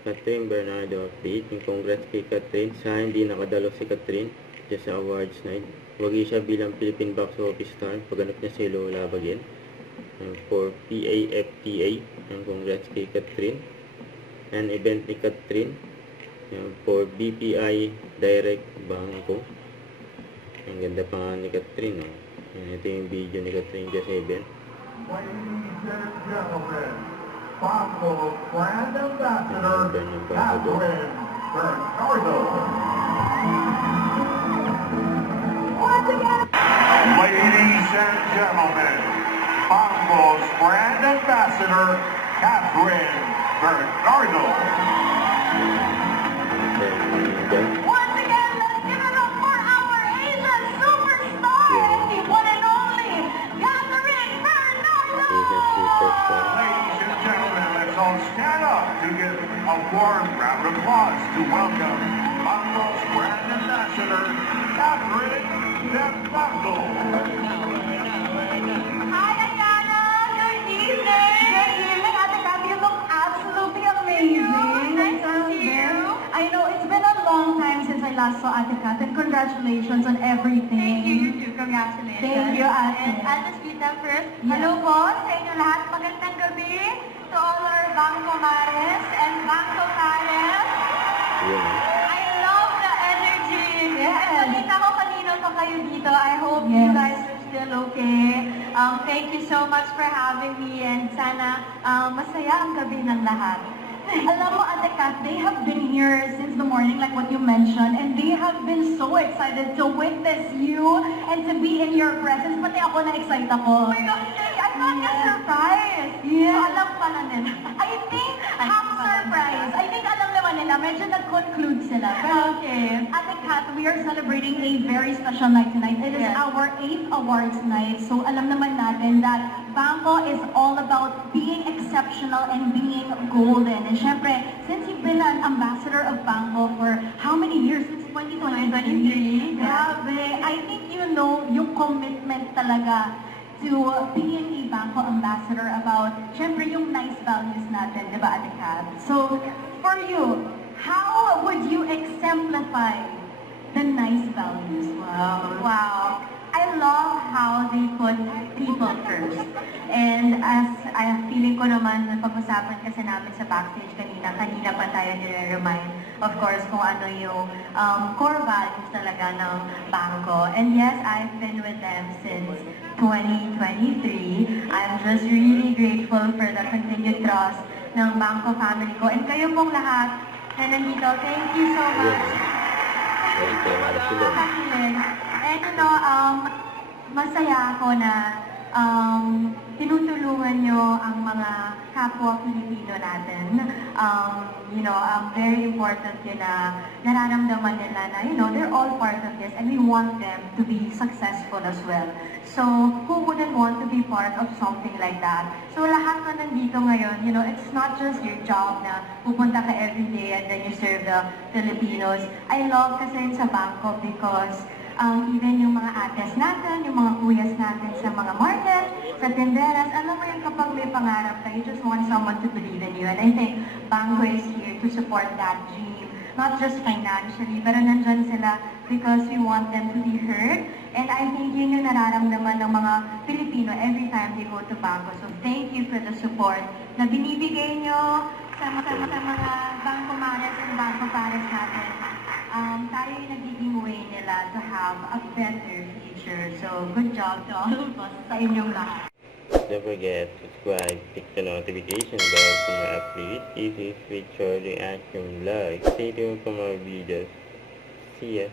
Catherine Bernardo update. Yung congrats kay Catherine. Sa hindi nakadalo si Catherine just sa awards night. Wagi siya bilang Philippine Box Office Star. Pagganap niya si Lola Bagin. For PAFTA. Yung congrats kay Catherine. An event ni Catherine. For BPI Direct Bangko. Ang ganda pa nga ni Catherine. Ito yung video ni Catherine sa event. Ladies and gentlemen, Bangko's brand ambassador, Catherine Bernardo. Once again, ladies and gentlemen, Bangko's brand ambassador, Catherine Bernardo. Once again, let's give it up for our Asian superstar, the one and only Catherine Bernardo. Ladies and gentlemen, let's all stand up to give a warm round of applause to welcome Bangko's brand ambassador, Catherine Bernardo. Hi, Ayana. Good evening. Good evening, Ate Kat. You look absolutely amazing. Nice to see you. I know it's been a long time since I last saw Ate Kat, and congratulations on everything. Thank you, you too. Congratulations. Thank you, Ate. And I'll just greet them first. Yes. Hello po sa inyo lahat. Magandang gabi to all our Bangko Mares and Bangko Pares. I love the energy. Yes. And nakita ko kanina pa kayo dito. I hope Yes. you guys are still okay. Thank you so much for having me and sana masaya ang gabi ng lahat. Alam mo, Ate Kat, they have been here since the morning, like what you mentioned, and they have been so excited to witness you and to be in your presence. Pati ako na-excite ako. Oh my God, I thought you're surprised. Yeah. So, alam pala nila. I think half surprise. I think alam naman nila, medyo nag-conclude sila. Pero, Okay. Ate Kat, we are celebrating a very special night tonight. It is Yes. our 8th awards night. So alam naman natin that Bangko is all about being exceptional and being golden. And syempre, since you've been an ambassador of Bangko for how many years? Since 2023. 2023. Grabe. I think you know yung commitment talaga to being a Bangko ambassador about, syempre, yung nice values natin, di ba, Ate Kat? So, for you, how would you exemplify the nice values? Wow. I love how they put people first. And as feeling ko naman, pag-usapan kasi namin sa backstage kanina pa tayo nire-remind, of course, kung ano yung core values talaga ng Bangko. And yes, I've been with them since 2023. I'm just really grateful for the continued trust ng Bangko family ko. And kayo pong lahat na nandito, thank you so much. Nakakilig. And you know, masaya ako na tinutulungan nyo ang mga kapwa Pilipino natin. You know, very important yun na nararamdaman nila na, you know, they're all part of this and we want them to be successful as well. So, who wouldn't want to be part of something like that? So, lahat na nandito ngayon, you know, it's not just your job na pupunta ka everyday and then you serve the Filipinos. I love kasi yun sa Bangko because even yung mga ates natin, yung mga kuyas natin sa mga market, sa tinderas, alam mo yung kapag may pangarap ka, you just want someone to believe in you. And I think Bangko is here to support that dream, not just financially, pero nandyan sila because we want them to be heard. And I think yun yung nararamdaman ng mga Pilipino every time they go to Bangko. So thank you for the support na binibigay nyo sa mga Bangko Mares and Bangko Pares natin. Tayo yung nagiging way nila to have a better future. So, good job to all of us sa inyong lahat. Don't forget to subscribe, click the notification bell for more updates. This is with Short Reaction Vlog. Stay tuned for more videos. See ya!